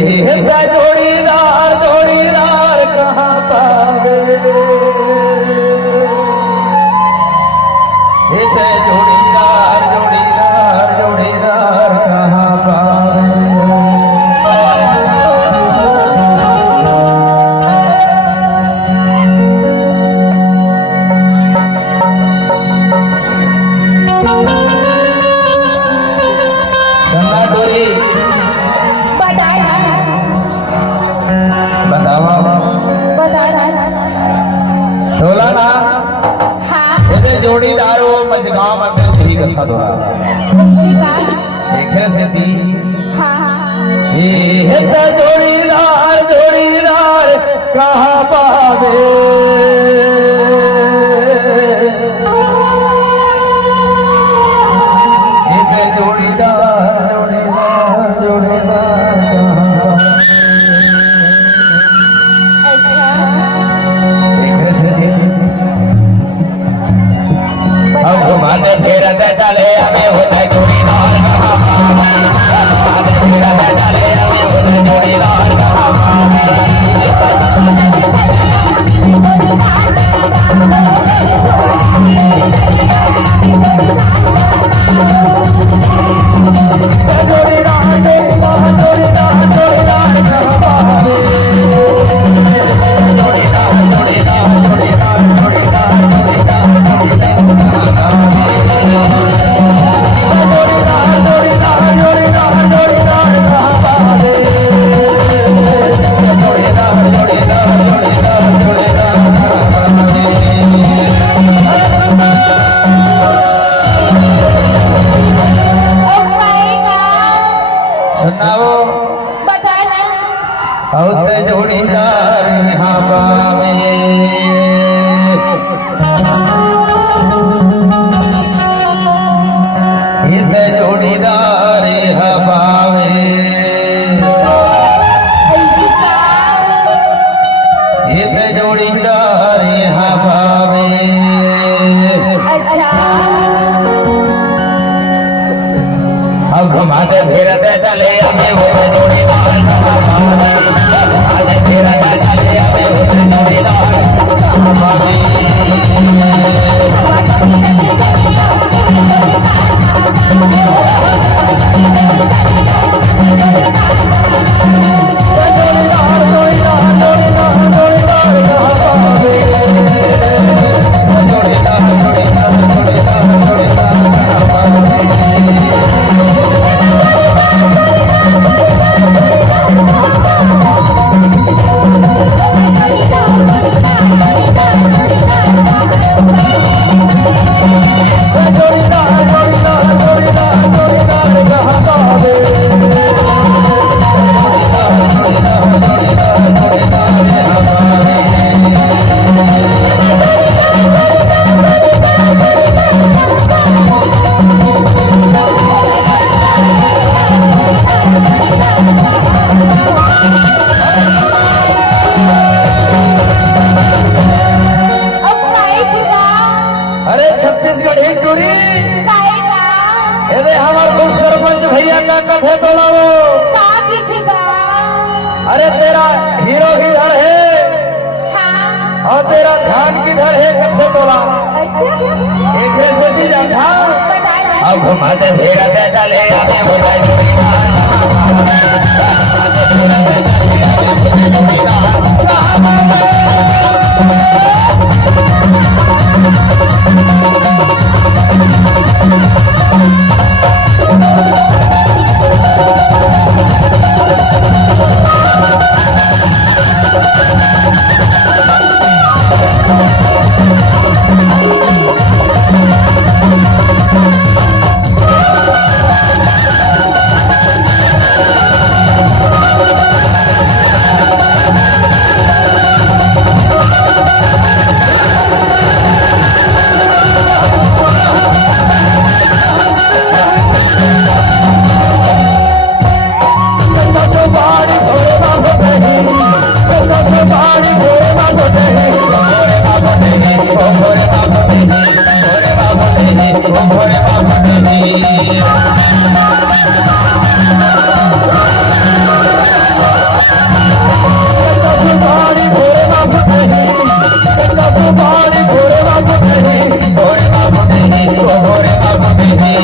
जोड़ीदार जोड़ीदार कहाँ पावे जोड़ीदार जोड़ीदार जोड़ीदार कहाँ पावे सन्ना डोरी ढोला ना ये जोड़ीदार वो मजगांव में मिल ही कथा दोरा देखे से दी ये जोड़ीदार जोड़ीदार कहाँ पावे ये जोड़ीदार जोड़ीदार जोड़ीदार घुमाते फिरते चले हमें होते जोड़ीदार फिरते चले हमें होते जोड़ीदार जोड़ीदार यहाँ पावे ये जोड़ीदार यहाँ पावे ये जोड़ीदार यहाँ पावे अब घुमाते फिरते चले हमें वो जोड़ीदार कथे तो लाओ अरे तेरा हीरो किधर है और तेरा ध्यान किधर है कथे तो लाओ एक से भी जाता अब घुमाते फिरते चले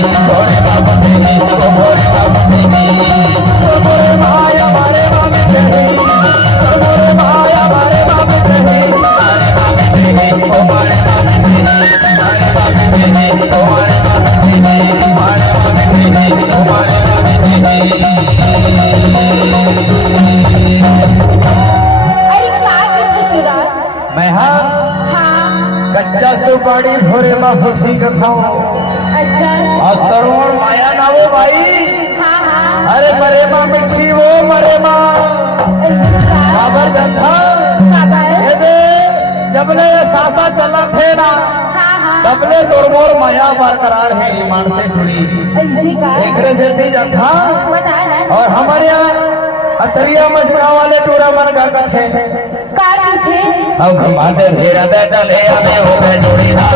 भोरे बाबा देवी ओ भोरे बाबा देवी ओ भोरे माया मारे बाबा देवी ओ भोरे माया मारे बाबा देवी मारे बाबा देवी ओ मारे बाबा देवी मारे बाबा देवी ओ मारे बाबा देवी मारे बाबा देवी ओ मारे बाबा देवी। मैं हाँ कच्चा सुपारी भोरे बाबू ठीक खाओ। अच्छा और तरुण माया ना वो भाई। हाँ हाँ अरे मरे माँ मिठी वो मरे माँ खबर था जबले सासा चला थे ना तबले तोड़मोर माया बरकरार है ईमान से जुड़ी एक से थी था। और हमारे यहाँ अतरिया मछुआ वाले टूरा मन का थे अब घुमाते फिरते चले आते होते जोड़ीदार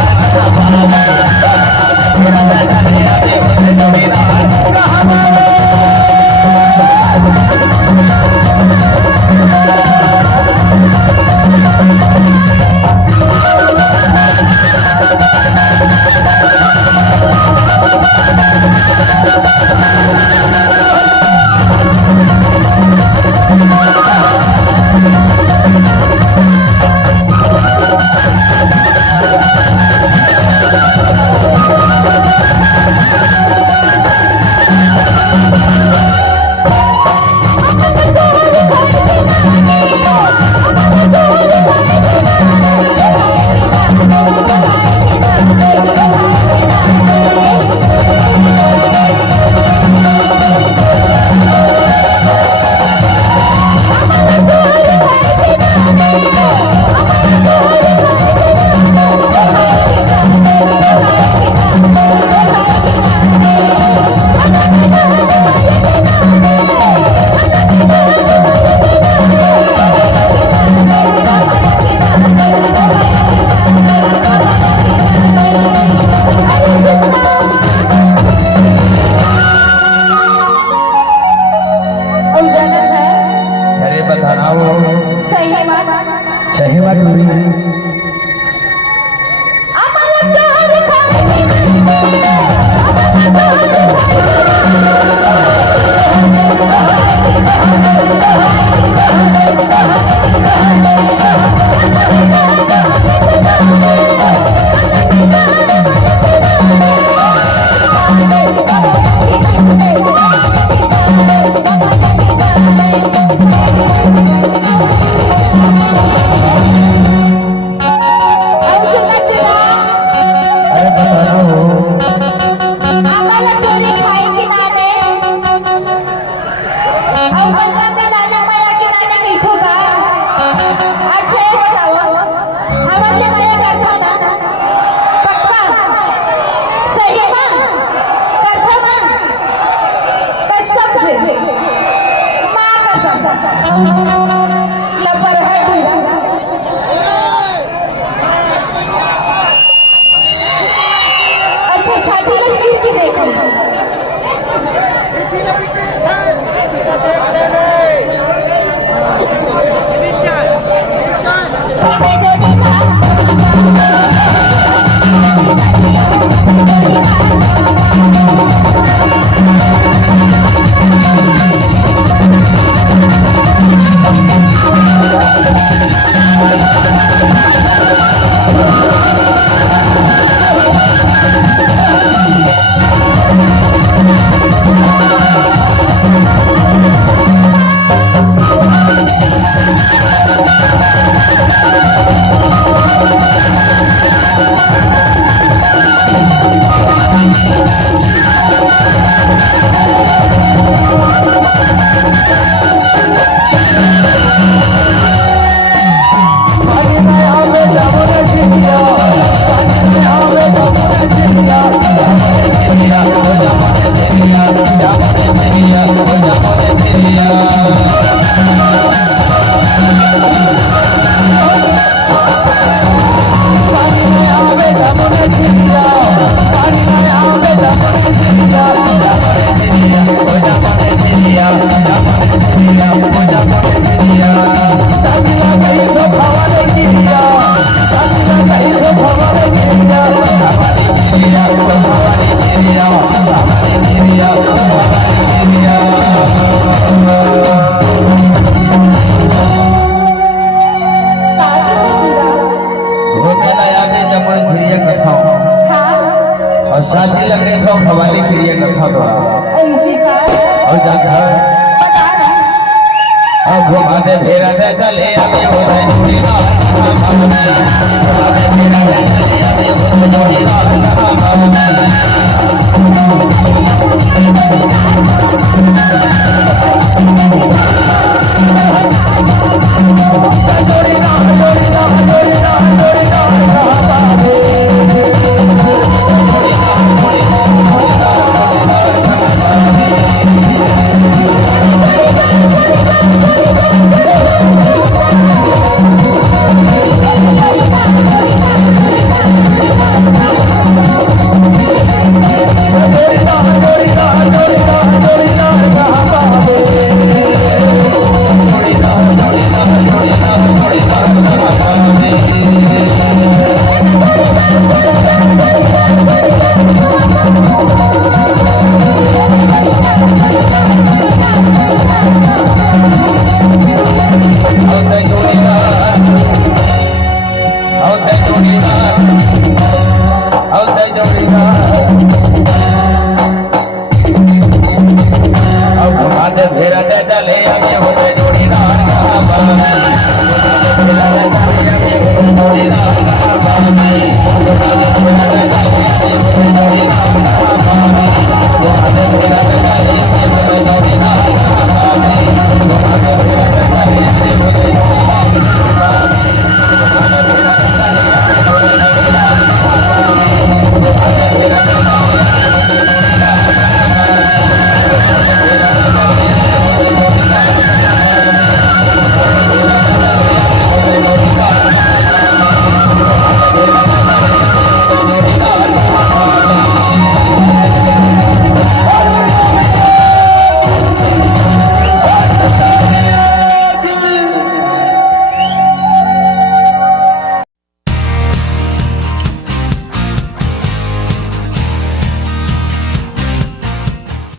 सही बात और साची लगे तो हवाली क्रिया कथा तोड़ा ऐसी बात और जाता बता रहा अब घुमाते फेराते चले अबे हो रहे जुड़ीदार घुमाते फेराते चले अबे हो रहे जुड़ीदार I'll take